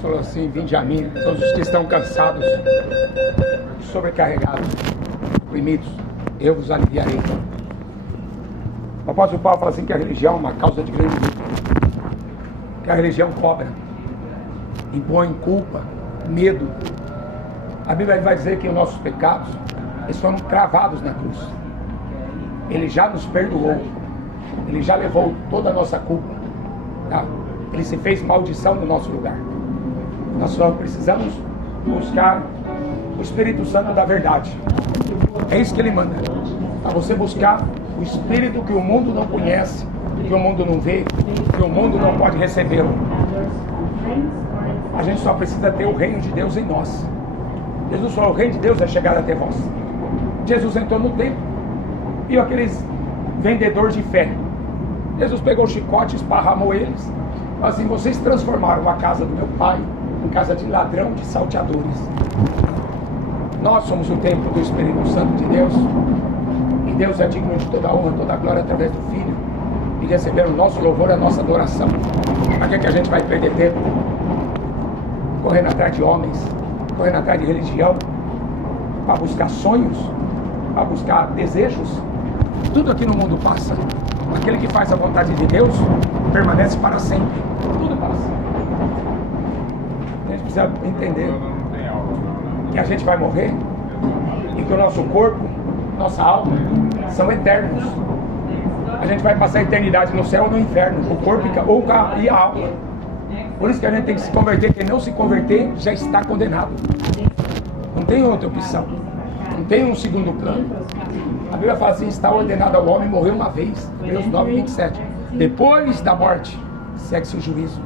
falou assim: vinde a mim, todos os que estão cansados, sobrecarregados, oprimidos, eu vos aliviarei. O apóstolo Paulo fala assim que a religião é uma causa de grande luta, que a religião cobra, impõe culpa, medo. A Bíblia vai dizer que os nossos pecados, eles foram cravados na cruz. Ele já nos perdoou, Ele já levou toda a nossa culpa, tá? Ele se fez maldição no nosso lugar. Nós só precisamos buscar o Espírito Santo da verdade. É isso que Ele manda, para você buscar o Espírito que o mundo não conhece, que o mundo não vê, que o mundo não pode recebê-lo. A gente só precisa ter o reino de Deus em nós. Jesus falou: o reino de Deus é chegado até vós. Jesus entrou no templo, viu aqueles vendedores de fé. Jesus pegou o chicote, esparramou eles, falou assim: vocês transformaram a casa do meu pai em casa de ladrão, de salteadores. Nós somos o templo do Espírito Santo de Deus, e Deus é digno de toda a honra, toda a glória através do Filho, e receber o nosso louvor, a nossa adoração. Para que a gente vai perder tempo correndo atrás de homens, correndo atrás de religião, para buscar sonhos, para buscar desejos? Tudo aqui no mundo passa. Aquele que faz a vontade de Deus permanece para sempre. Tudo passa. A gente precisa entender que a gente vai morrer e que o nosso corpo, nossa alma, são eternos. A gente vai passar a eternidade no céu ou no inferno, o corpo e a alma. Por isso que a gente tem que se converter. Quem não se converter já está condenado. Não tem outra opção, não tem um segundo plano. A Bíblia fala assim: está ordenado ao homem morrer uma vez. Hebreus 9:27. Depois da morte segue-se o juízo.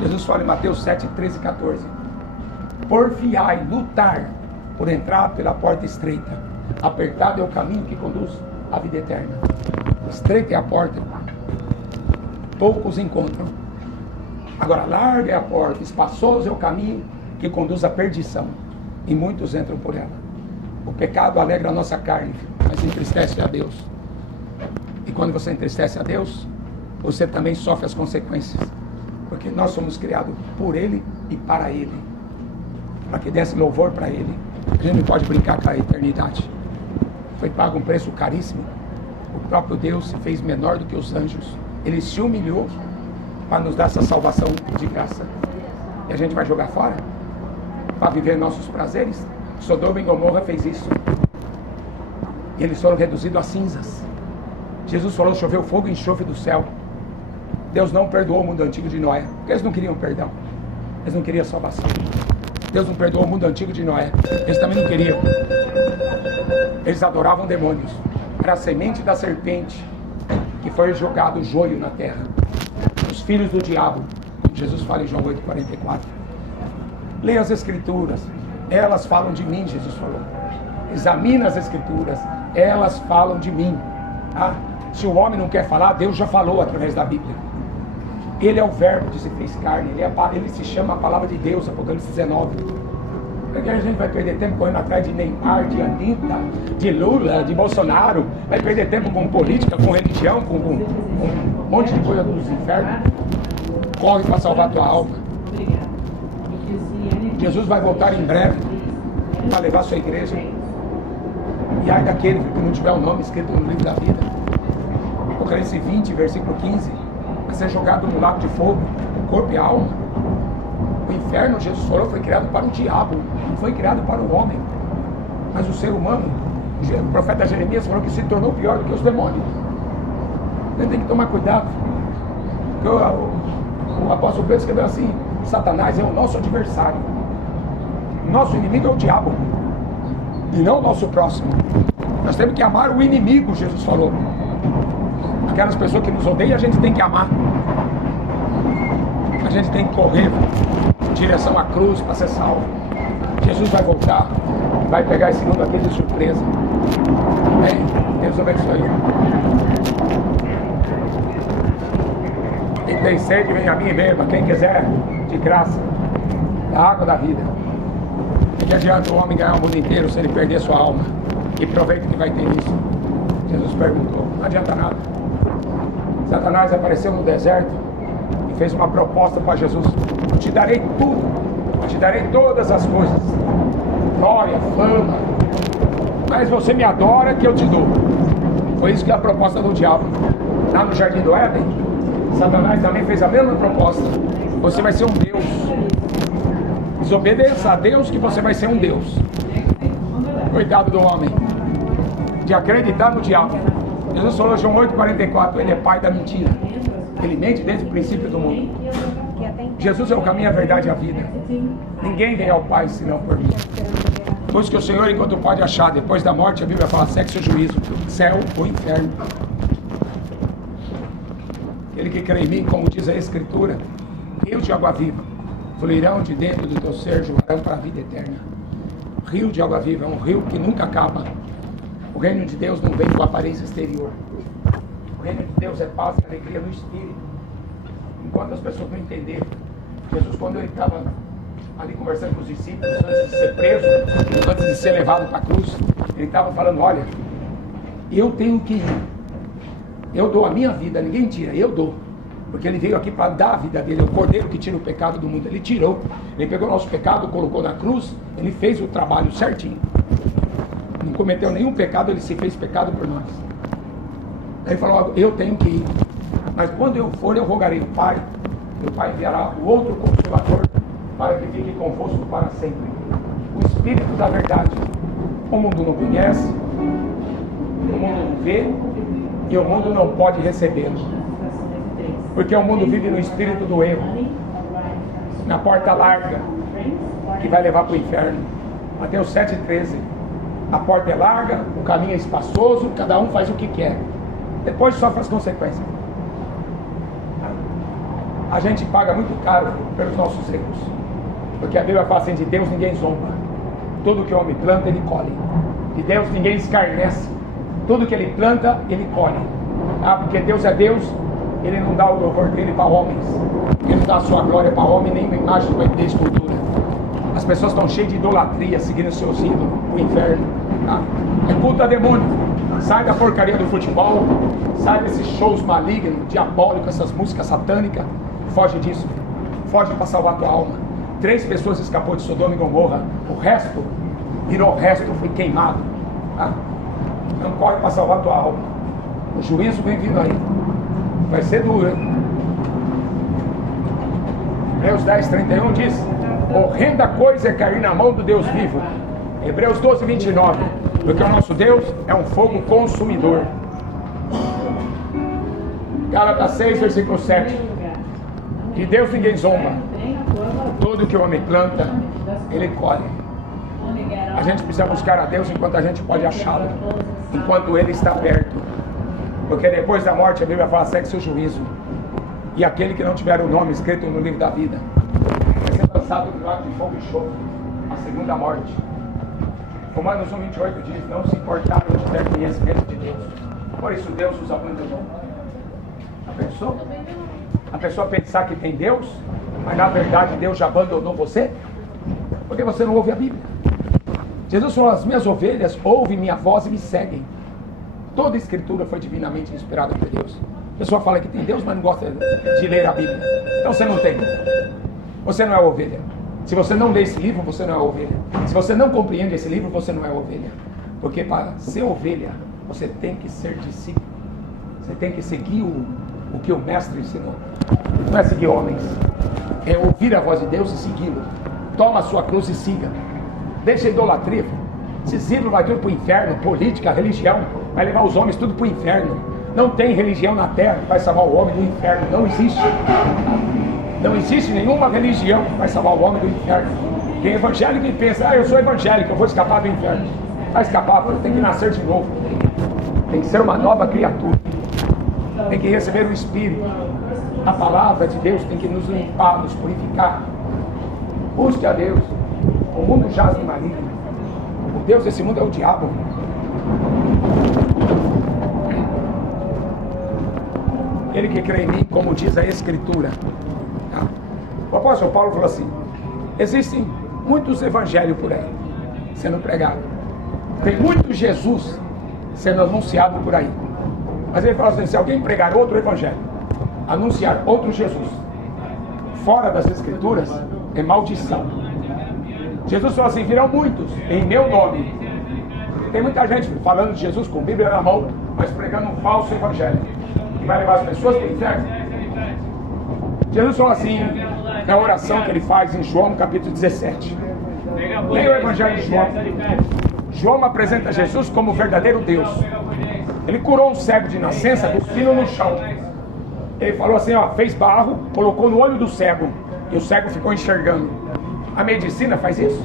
Jesus fala em Mateus 7:13-14: porfiai, lutar por entrar pela porta estreita. Apertado é o caminho que conduz à vida eterna. Estreita é a porta, poucos encontram. Agora, larga é a porta, espaçoso é o caminho que conduz à perdição, e muitos entram por ela. O pecado alegra a nossa carne, mas entristece a Deus. E quando você entristece a Deus, você também sofre as consequências, porque nós somos criados por Ele e para Ele, para que desse louvor para Ele. A gente não pode brincar com a eternidade. Foi pago um preço caríssimo. O próprio Deus se fez menor do que os anjos. Ele se humilhou para nos dar essa salvação de graça. E a gente vai jogar fora para viver nossos prazeres? Sodoma e Gomorra fez isso. E eles foram reduzidos a cinzas. Jesus falou: choveu fogo e enxofre do céu. Deus não perdoou o mundo antigo de Noé, porque eles não queriam perdão, eles não queriam salvação. Deus não perdoou o mundo antigo de Noé, eles também não queriam. Eles adoravam demônios. Era a semente da serpente que foi jogado o joio na terra. Os filhos do diabo. Jesus fala em João 8:44. Leia as escrituras, elas falam de mim. Jesus falou: examina as escrituras, elas falam de mim. Se o homem não quer falar, Deus já falou através da Bíblia. Ele é o verbo que se fez carne, ele se chama a palavra de Deus. Apocalipse 19. Porque a gente vai perder tempo correndo atrás de Neymar, de Anitta, de Lula, de Bolsonaro. Vai perder tempo com política, com religião, com um monte de coisa dos infernos. Corre para salvar a tua alma. Jesus vai voltar em breve para levar a sua igreja. E ai daquele que não tiver o nome escrito no livro da vida. Apocalipse 20, versículo 15. Vai ser jogado no lago de fogo, o corpo e a alma. O inferno, Jesus falou, foi criado para o diabo, não foi criado para o homem. Mas o ser humano, o profeta Jeremias falou que se tornou pior do que os demônios. Então tem que tomar cuidado. O apóstolo Pedro escreveu assim: Satanás é o nosso adversário. Nosso inimigo é o diabo, e não o nosso próximo. Nós temos que amar o inimigo, Jesus falou. Aquelas pessoas que nos odeiam, a gente tem que amar. A gente tem que correr em direção à cruz para ser salvo. Jesus vai voltar, vai pegar esse mundo aqui de surpresa. Amém? Deus abençoe. Quem tem sede, vem a mim e beba. Quem quiser, de graça, da água da vida. E que adianta o homem ganhar o mundo inteiro se ele perder sua alma? Que proveito que vai ter nisso? Jesus perguntou. Não adianta nada. Satanás apareceu no deserto e fez uma proposta para Jesus: te darei tudo, eu te darei todas as coisas, glória, fama, mas você me adora que eu te dou. Foi isso que é a proposta do diabo. Lá no Jardim do Éden, Satanás também fez a mesma proposta. Você vai ser um Deus. Desobedeça a Deus que você vai ser um Deus. Coitado do homem, de acreditar no diabo. Jesus falou em João 8,44, ele é pai da mentira. Ele mente desde o princípio do mundo. Jesus é o caminho, a verdade e a vida. Ninguém vem ao Pai senão por mim. Pois que o Senhor, enquanto pode achar, depois da morte, a Bíblia fala, sexo e juízo, céu ou inferno. Aquele que crê em mim, como diz a Escritura, rio de água viva, fluirão de dentro do teu ser, jorrarão para a vida eterna. Rio de água viva é um rio que nunca acaba. O reino de Deus não vem com aparência exterior. O reino de Deus é paz e alegria no Espírito. Enquanto as pessoas não entenderem, Jesus, quando ele estava ali conversando com os discípulos, antes de ser preso, antes de ser levado para a cruz, ele estava falando, olha, eu tenho que ir. Eu dou a minha vida, ninguém tira, eu dou. Porque ele veio aqui para dar a vida dele, é o Cordeiro que tira o pecado do mundo. Ele tirou, ele pegou o nosso pecado, colocou na cruz, ele fez o trabalho certinho. Não cometeu nenhum pecado, ele se fez pecado por nós. Aí ele falou, eu tenho que ir. Mas quando eu for, eu rogarei ao Pai. O Pai enviará o outro Consolador para que fique convosco para sempre. O Espírito da verdade. O mundo não conhece, o mundo não vê e o mundo não pode recebê-lo. Porque o mundo vive no espírito do erro, na porta larga, que vai levar para o inferno. Mateus 7,13. A porta é larga, o caminho é espaçoso, cada um faz o que quer. Depois sofre as consequências. A gente paga muito caro pelos nossos erros. Porque a Bíblia fala assim, de Deus ninguém zomba. Tudo que o homem planta, ele colhe. De Deus ninguém escarnece. Tudo que ele planta, ele colhe. Porque Deus é Deus, ele não dá o louvor dele para homens. Ele não dá a sua glória para homem, nem uma imagem de escultura. As pessoas estão cheias de idolatria, seguindo seus ídolos, o inferno. É culto a demônio. Sai da porcaria do futebol, sai desses shows malignos, diabólicos, essas músicas satânicas. Foge disso. Foge para salvar a tua alma. 3 pessoas escapou de Sodoma e Gomorra. O resto, virou resto, foi queimado. Não corre para salvar a tua alma. O juízo vem vindo aí. Vai ser duro, hein? Hebreus 10:31 diz, horrenda coisa é cair na mão do Deus vivo. Hebreus 12:29, porque o nosso Deus é um fogo consumidor. Gálatas 6, versículo 7. De Deus ninguém zomba. Tudo que o homem planta, ele colhe. A gente precisa buscar a Deus enquanto a gente pode achá-lo, enquanto ele está perto. Porque depois da morte a Bíblia fala sexo e juízo. E aquele que não tiver o nome escrito no livro da vida vai ser lançado no lago de fogo e enxofre, a segunda morte. Romanos 1:28 diz, não se importaram de ter conhecimento de Deus. Por isso Deus os abandonou. A pessoa pensar que tem Deus, mas na verdade Deus já abandonou você, porque você não ouve a Bíblia. Jesus falou, as minhas ovelhas ouvem minha voz e me seguem. Toda a escritura foi divinamente inspirada por Deus. A pessoa fala que tem Deus, mas não gosta de ler a Bíblia. Então você não tem. Você não é ovelha. Se você não lê esse livro, você não é ovelha. Se você não compreende esse livro, você não é ovelha. Porque para ser ovelha, você tem que ser discípulo. Você tem que seguir o que o mestre ensinou. Não é seguir homens. É ouvir a voz de Deus e segui-lo. Toma a sua cruz e siga. Deixa a idolatria. Esses ídolos vai tudo para o inferno. Política, religião, vai levar os homens tudo para o inferno. Não tem religião na terra que vai salvar o homem do inferno. Não existe. Não existe nenhuma religião que vai salvar o homem do inferno. Tem evangélico que pensa, eu sou evangélico, eu vou escapar do inferno. Vai escapar, porque tem que nascer de novo. Tem que ser uma nova criatura. Tem que receber o Espírito. A palavra de Deus tem que nos limpar, nos purificar. Busque a Deus. O mundo jaz no maligno. O Deus desse mundo é o diabo. Ele que crê em mim, como diz a Escritura. O apóstolo Paulo falou assim, existem muitos evangelhos por aí sendo pregados. Tem muito Jesus sendo anunciado por aí. Mas ele fala assim, se alguém pregar outro evangelho, anunciar outro Jesus, fora das Escrituras é maldição. Jesus falou assim: virão muitos em meu nome. Tem muita gente falando de Jesus com Bíblia na mão, mas pregando um falso evangelho, que vai levar as pessoas para o inferno. Jesus falou assim na oração que ele faz em João capítulo 17. Leia o evangelho de João. João apresenta Jesus como o verdadeiro Deus. Ele curou um cego de nascença, cuspindo no chão. Ele falou assim, ó, fez barro, colocou no olho do cego, e o cego ficou enxergando. A medicina faz isso.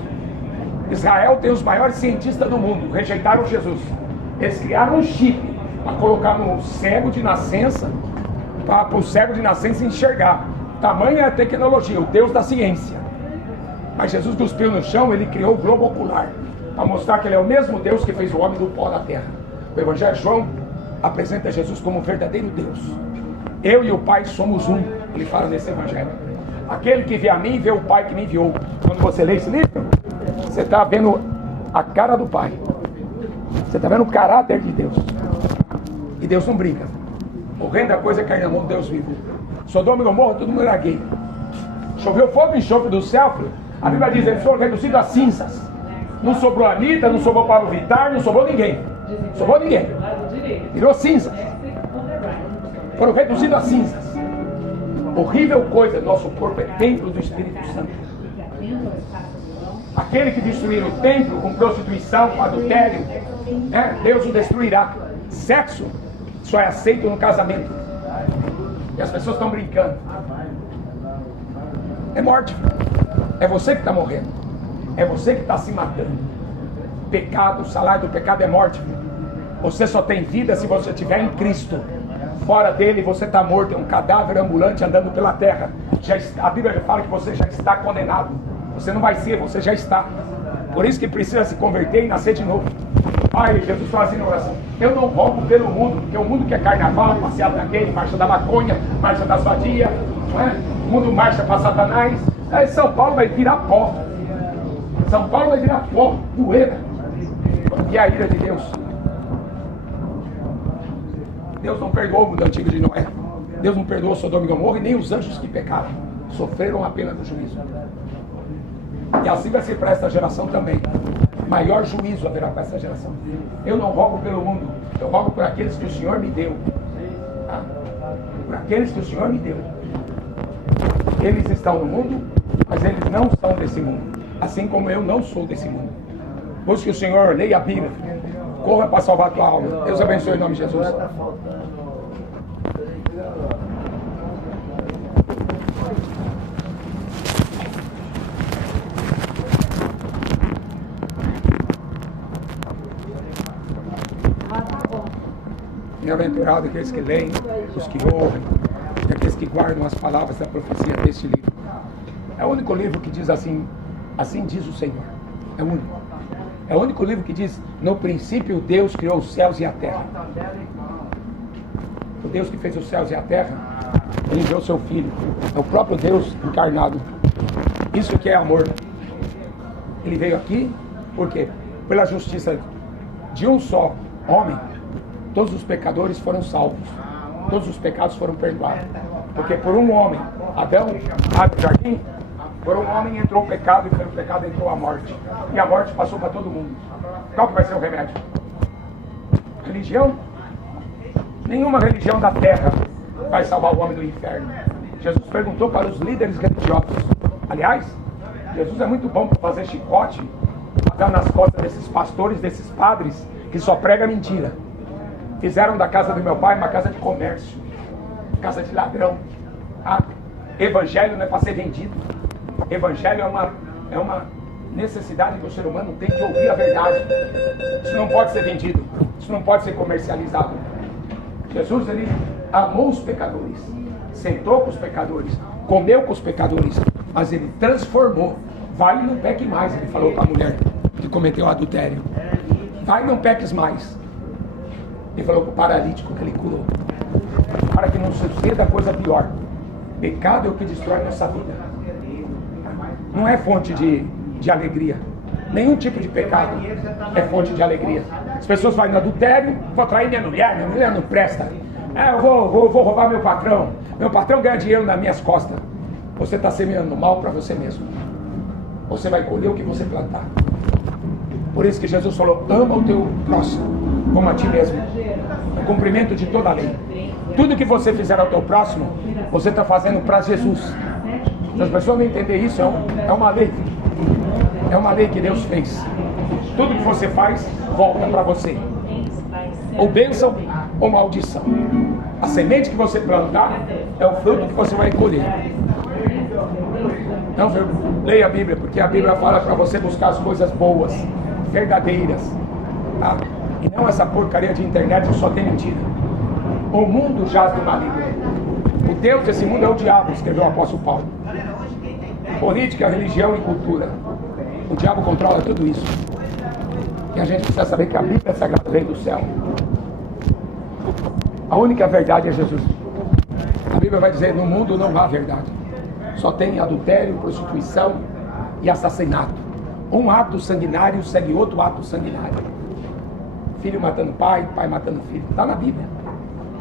Israel tem os maiores cientistas do mundo, rejeitaram Jesus. Eles criaram um chip para colocar no cego de nascença, para o cego de nascença enxergar. Tamanha é a tecnologia, o Deus da ciência. Mas Jesus cuspiu no chão, ele criou o globo ocular, para mostrar que ele é o mesmo Deus que fez o homem do pó da terra. O Evangelho de João apresenta Jesus como o verdadeiro Deus. Eu e o Pai somos um, ele fala nesse Evangelho. Aquele que vê a mim, vê o Pai que me enviou. Quando você lê esse livro, você está vendo a cara do Pai. Você está vendo o caráter de Deus. E Deus não brinca. Horrenda coisa é cair na mão de Deus vivo. Sodoma e Gomorra, todo mundo era gay. Choveu fogo e enxofre do céu, filho. A Bíblia diz, eles foram reduzidos a cinzas. Não sobrou a Anitta, não sobrou Pablo Vittar, não sobrou ninguém. Sobrou ninguém. Virou cinzas. Foram reduzidos a cinzas. Horrível coisa, nosso corpo é templo do Espírito Santo. Aquele que destruir o templo com prostituição, com adultério, Deus o destruirá. Sexo só é aceito no casamento. E as pessoas estão brincando. É morte. É você que está morrendo. É você que está se matando. Pecado, o salário do pecado é morte. Você só tem vida se você estiver em Cristo. Fora dele você está morto, é um cadáver ambulante andando pela terra. A Bíblia fala que você já está condenado. Você não vai ser, você já está. Por isso que precisa se converter e nascer de novo. Pai, Jesus fala assim na oração: eu não rogo pelo mundo, porque o mundo quer carnaval, passeado da gay, marcha da maconha, marcha da vadia, não é? O mundo marcha para Satanás. Aí São Paulo vai virar pó. São Paulo vai virar pó, poeira. E a ira de Deus. Deus não perdoou o mundo antigo de Noé. Deus não perdoou Sodoma e Gomorra e nem os anjos que pecaram. Sofreram a pena do juízo. E assim vai ser para esta geração também. Maior juízo haverá para esta geração. Eu não rogo pelo mundo, eu rogo por aqueles que o Senhor me deu. Tá? Por aqueles que o Senhor me deu. Eles estão no mundo, mas eles não são desse mundo. Assim como eu não sou desse mundo. Busque o Senhor, leia a Bíblia. Corra para salvar a tua alma. Deus abençoe em nome de Jesus. Bem-aventurado aqueles que leem, os que ouvem, e aqueles que guardam as palavras da profecia deste livro. É o único livro que diz assim, assim diz o Senhor. É o único. É o único livro que diz, no princípio Deus criou os céus e a terra. O Deus que fez os céus e a terra, ele enviou seu Filho. É o próprio Deus encarnado. Isso que é amor. Ele veio aqui, por quê? Pela justiça de um só homem, todos os pecadores foram salvos. Todos os pecados foram perdoados. Porque por um homem, Adão abre o jardim, por um homem entrou o pecado e pelo pecado entrou a morte. E a morte passou para todo mundo. Qual que vai ser o remédio? Religião? Nenhuma religião da terra vai salvar o homem do inferno. Jesus perguntou para os líderes religiosos. Aliás, Jesus é muito bom para fazer chicote, dar nas costas desses pastores, desses padres que só pregam mentira. Fizeram da casa do meu pai uma casa de comércio, casa de ladrão. Evangelho não é para ser vendido. Evangelho é uma necessidade que o ser humano tem de ouvir a verdade. Isso não pode ser vendido. Isso não pode ser comercializado. Jesus, ele amou os pecadores, sentou com os pecadores, comeu com os pecadores, mas ele transformou. Vai e não peque mais, ele falou para a mulher que cometeu o adultério. Vai e não peques mais. Ele falou para o paralítico que ele curou, para que não suceda coisa pior. Pecado é o que destrói nossa vida. Não é fonte de alegria. Nenhum tipo de pecado é fonte de alegria. As pessoas falam no adultério, vou trair minha mulher não presta. Eu vou roubar meu patrão ganha dinheiro nas minhas costas. você está semeando mal para você mesmo. Você vai colher o que você plantar. Por isso que Jesus falou, ama o teu próximo como a ti mesmo. O cumprimento de toda a lei. Tudo que você fizer ao teu próximo, você está fazendo para Jesus. Se as pessoas não entenderem isso, é uma lei. É uma lei que Deus fez. Tudo que você faz, volta para você. Ou bênção ou maldição. A semente que você plantar é o fruto que você vai colher. Então, leia a Bíblia, porque a Bíblia fala para você buscar as coisas boas, verdadeiras, tá? E não essa porcaria de internet que só tem mentira. O mundo jaz do maligno. O Deus desse mundo é o diabo, escreveu o apóstolo Paulo. Política, religião e cultura. O diabo controla tudo isso. E a gente precisa saber que a Bíblia Sagrada vem do céu. A única verdade é Jesus. A Bíblia vai dizer, no mundo não há verdade. Só tem adultério, prostituição e assassinato. Um ato sanguinário segue outro ato sanguinário. Filho matando pai, pai matando filho. Está na Bíblia.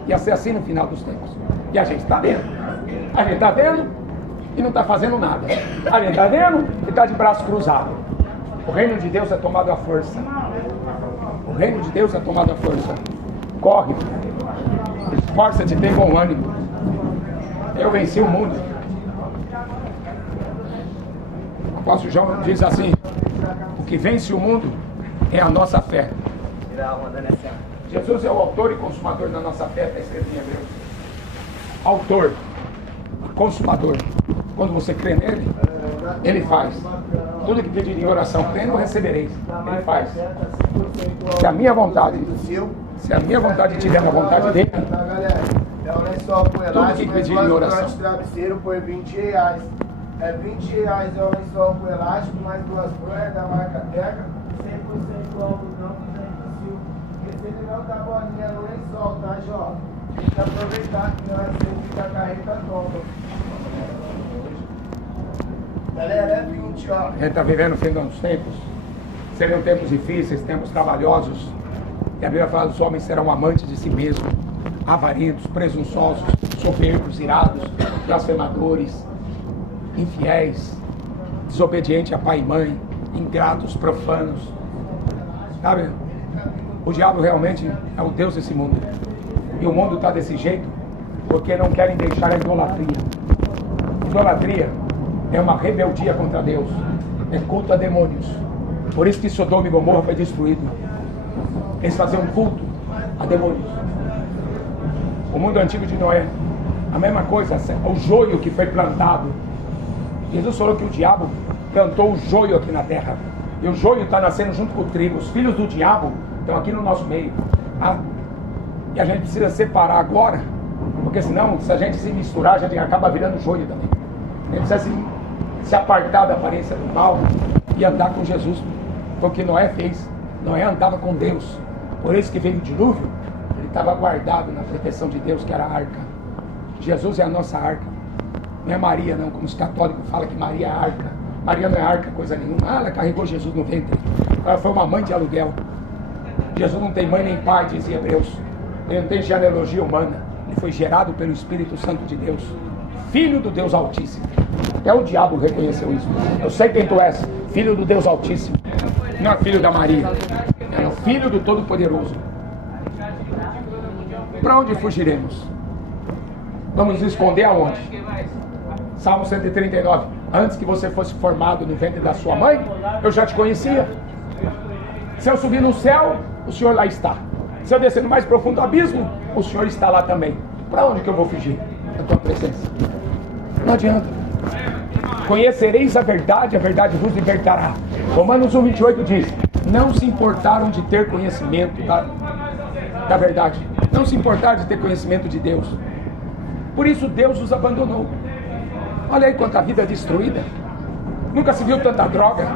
Ia ser assim no final dos tempos. E a gente está vendo. A gente está vendo e não está fazendo nada. A gente está vendo e está de braço cruzado. O reino de Deus é tomado à força. O reino de Deus é tomado à força. Corre. Esforça-te, tem bom ânimo. Eu venci o mundo. O apóstolo João diz assim, o que vence o mundo é a nossa fé. Jesus é o autor e consumador da nossa fé, está escrito em Hebreus. Autor, consumador. Quando você crê nele, ele faz. Tudo que pedir em oração, crendo, recebereis. Ele faz. Se a minha vontade tiver na vontade dele, tudo que pedir em oração. Travesseiro por 20 reais. É 20 reais é o lençol com elástico, mais 2 fronhas da marca Teca, 100% algodão, 200 fio. Porque se ele não tá bolinha no lençol, tá, jovem? Tem que aproveitar que nós sempre fica a carreta tomba. Galera, é 20, ó. A gente está vivendo o fim dos tempos. Seriam tempos difíceis, tempos trabalhosos. E a Bíblia fala que os homens serão amantes de si mesmos, avarentos, presunçosos, soberbos, irados, blasfemadores, infiéis, desobedientes a pai e mãe, ingratos, profanos. Sabe? O diabo realmente é o Deus desse mundo. E o mundo está desse jeito porque não querem deixar a idolatria. Idolatria é uma rebeldia contra Deus. É culto a demônios. Por isso que Sodoma e Gomorra foi destruído. Eles faziam culto a demônios. O mundo antigo de Noé, a mesma coisa, o joio que foi plantado. Jesus falou que o diabo plantou o joio aqui na terra. E o joio está nascendo junto com o trigo. Os filhos do diabo estão aqui no nosso meio. E a gente precisa separar agora, porque senão, se a gente se misturar, a gente acaba virando joio também. A gente precisa se apartar da aparência do mal e andar com Jesus. Foi o que Noé fez. Noé andava com Deus. Por isso que veio o dilúvio. Ele estava guardado na proteção de Deus, que era a arca. Jesus é a nossa arca. Não é Maria não, como os católicos falam que Maria é arca. Maria não é arca, coisa nenhuma. Ela carregou Jesus no ventre. Ela foi uma mãe de aluguel. Jesus não tem mãe nem pai, dizia Hebreus. Ele não tem genealogia humana. Ele foi gerado pelo Espírito Santo de Deus. Filho do Deus Altíssimo. Até o diabo reconheceu isso. Eu sei quem tu és. Filho do Deus Altíssimo. Não é filho da Maria. É o filho do Todo-Poderoso. Para onde fugiremos? Vamos nos esconder aonde? Salmo 139. Antes que você fosse formado no ventre da sua mãe, eu já te conhecia. Se eu subir no céu, o Senhor lá está. Se eu descer no mais profundo abismo, o Senhor está lá também. Para onde que eu vou fugir? Da tua presença. Não adianta. Conhecereis a verdade vos libertará. Romanos 1:28 diz: não se importaram de ter conhecimento da verdade. Não se importaram de ter conhecimento de Deus. Por isso Deus os abandonou. Olha aí quanta vida destruída. Nunca se viu tanta droga.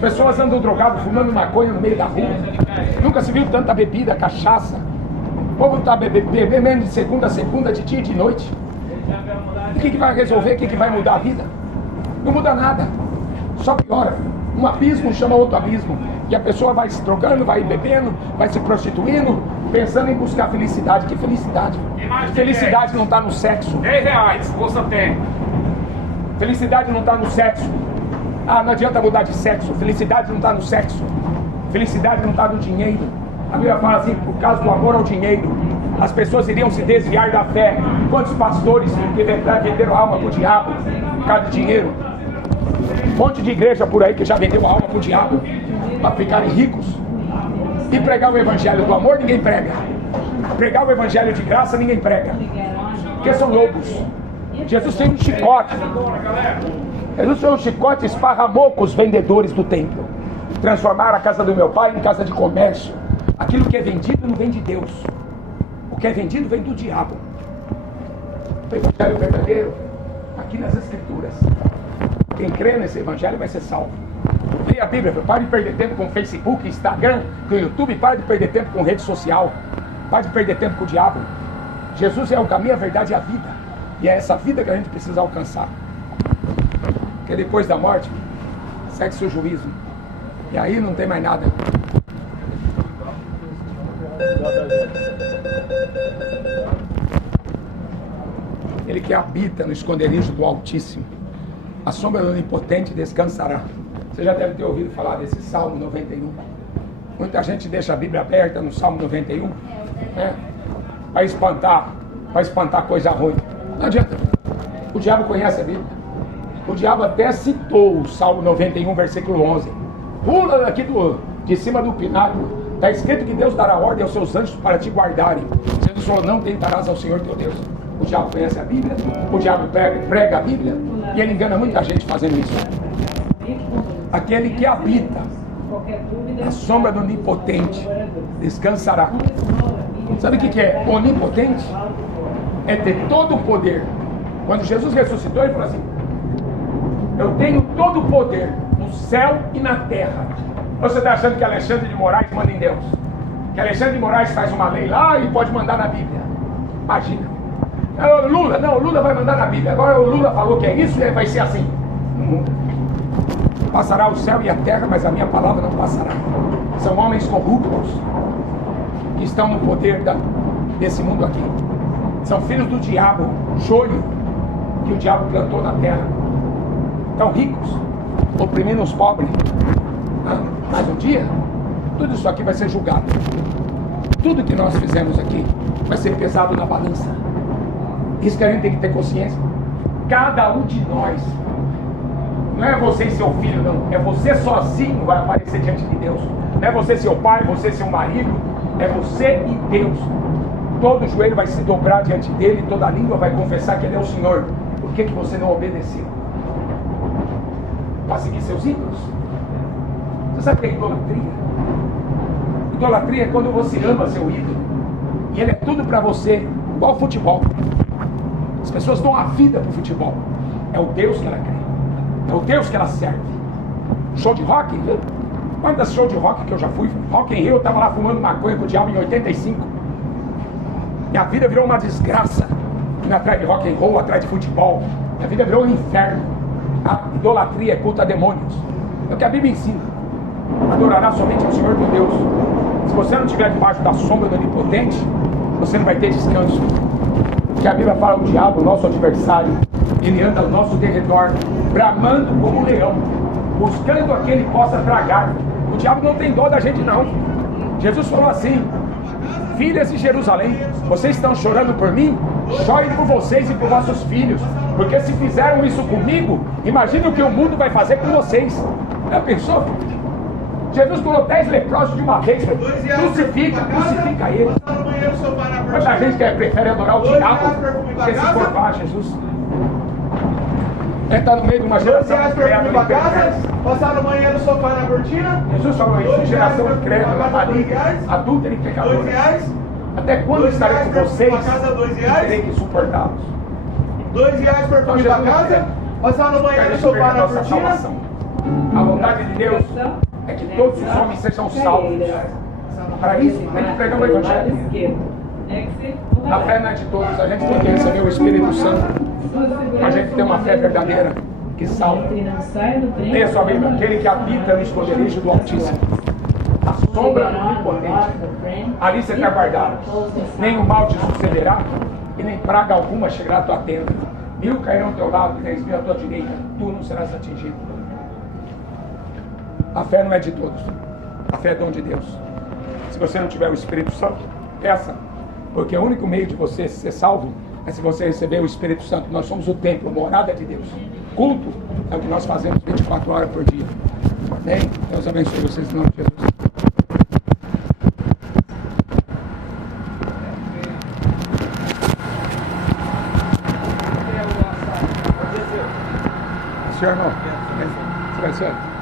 Pessoas andam drogadas, fumando maconha no meio da rua. Nunca se viu tanta bebida, cachaça. O povo está bebendo de segunda a segunda, de dia e de noite. E o que vai resolver? O que vai mudar a vida? Não muda nada. Só piora. Um abismo chama outro abismo. E a pessoa vai se drogando, vai bebendo, vai se prostituindo, pensando em buscar felicidade. Que felicidade? Felicidade não está no sexo. 10 reais, bolsa tem. Felicidade não está no sexo. Ah, não adianta mudar de sexo. Felicidade não está no sexo. Felicidade não está no dinheiro. A Bíblia fala assim, por causa do amor ao dinheiro, as pessoas iriam se desviar da fé. Quantos pastores que venderam a alma para o diabo por causa de dinheiro? Um monte de igreja por aí que já vendeu a alma para o diabo para ficarem ricos. E pregar o evangelho do amor, ninguém prega. Pregar o evangelho de graça, ninguém prega. Porque são lobos. Jesus tem um chicote. Jesus tem um chicote e esparramou com os vendedores do templo. Transformaram a casa do meu pai em casa de comércio. Aquilo que é vendido não vem de Deus. O que é vendido vem do diabo. O evangelho verdadeiro, aqui nas escrituras. Quem crê nesse evangelho vai ser salvo. Leia a Bíblia, pare de perder tempo com o Facebook, Instagram, com o YouTube, pare de perder tempo com rede social, pare de perder tempo com o diabo. Jesus é o caminho, a verdade e a vida. E é essa vida que a gente precisa alcançar. Porque depois da morte, segue-se o juízo. E aí não tem mais nada. Ele que habita no esconderijo do Altíssimo, a sombra do Onipotente descansará. Você já deve ter ouvido falar desse Salmo 91. Muita gente deixa a Bíblia aberta no Salmo 91, né? Para espantar coisa ruim. Não adianta. O diabo conhece a Bíblia. O diabo até citou o Salmo 91, versículo 11. Pula daqui de cima do pináculo. Está escrito que Deus dará ordem aos seus anjos para te guardarem. Jesus falou, não tentarás ao Senhor teu Deus. O diabo conhece a Bíblia, o diabo prega a Bíblia, e ele engana muita gente fazendo isso. Aquele que habita a sombra do Onipotente descansará. Sabe o que é onipotente? É ter todo o poder. Quando Jesus ressuscitou, ele falou assim, eu tenho todo o poder no céu e na terra. Você está achando que Alexandre de Moraes manda em Deus? Que Alexandre de Moraes faz uma lei lá e pode mandar na Bíblia? Imagina. Lula vai mandar na Bíblia. Agora o Lula falou que é isso e vai ser assim. No mundo. Passará o céu e a terra, mas a minha palavra não passará. São homens corruptos que estão no poder desse mundo aqui. São filhos do diabo, joio que o diabo plantou na terra. Estão ricos, oprimindo os pobres. Mas um dia, tudo isso aqui vai ser julgado. Tudo que nós fizemos aqui vai ser pesado na balança. Isso que a gente tem que ter consciência. Cada um de nós, não é você e seu filho, não. É você sozinho vai aparecer diante de Deus. Não é você e seu pai, você e seu marido. É você e Deus. Todo joelho vai se dobrar diante dele, toda língua vai confessar que ele é o Senhor. Por que você não obedeceu? Para seguir seus ídolos? Você sabe o que é idolatria? Idolatria é quando você ama seu ídolo e ele é tudo para você, igual futebol. As pessoas dão a vida para o futebol. É o Deus que ela crê, é o Deus que ela serve. Show de rock? Quantas shows de rock que eu já fui? Rock in Rio, eu estava lá fumando maconha com o diabo em 85. Minha vida virou uma desgraça, indo atrás de rock and roll, atrás de futebol. Minha vida virou um inferno. A idolatria é culto a demônios. É o que a Bíblia ensina. Adorará somente ao Senhor teu Deus. Se você não estiver debaixo da sombra do Onipotente, você não vai ter descanso. Porque a Bíblia fala, o diabo, o nosso adversário, ele anda ao nosso derredor, bramando como um leão, buscando a quem ele possa tragar. O diabo não tem dó da gente, não. Jesus falou assim, filhas de Jerusalém, vocês estão chorando por mim? Chorem por vocês e por vossos filhos, porque se fizeram isso comigo, imagine o que o mundo vai fazer com vocês. Já pensou? Jesus curou 10 leprosos de uma vez. Crucifica ele. Muita gente que prefere adorar o diabo que se curvar Jesus. Está no meio de uma geração de credo na casa, passar no banheiro, sofá na cortina. Jesus falou isso, geração de credo, maligna, adúltera e pecadora. Até quando estarei com vocês e terei que suportá-los? R$2 perfume da casa, passar no banheiro, sofá na cortina. A vontade de Deus é que todos os homens sejam salvos. Para isso, tem que pregar o Evangelho. A fé não é de todos, a gente tem que receber o Espírito Santo. A gente tem uma fé verdadeira que salva. Leia sua Bíblia, aquele que habita no esconderijo do Altíssimo, a sombra do Onipotente, ali você está guardado. Nem o mal te sucederá e nem praga alguma chegará à tua tenda. 1000 cairão ao teu lado, 10.000 à tua direita, tu não serás atingido. A fé não é de todos. A fé é dom de Deus. Se você não tiver o Espírito Santo, peça. Porque o único meio de você ser salvo é se você receber o Espírito Santo. Nós somos o templo, morada de Deus. Culto é o que nós fazemos 24 horas por dia. Amém? Deus abençoe vocês em nome de Jesus. Senhor irmão, você vai ser?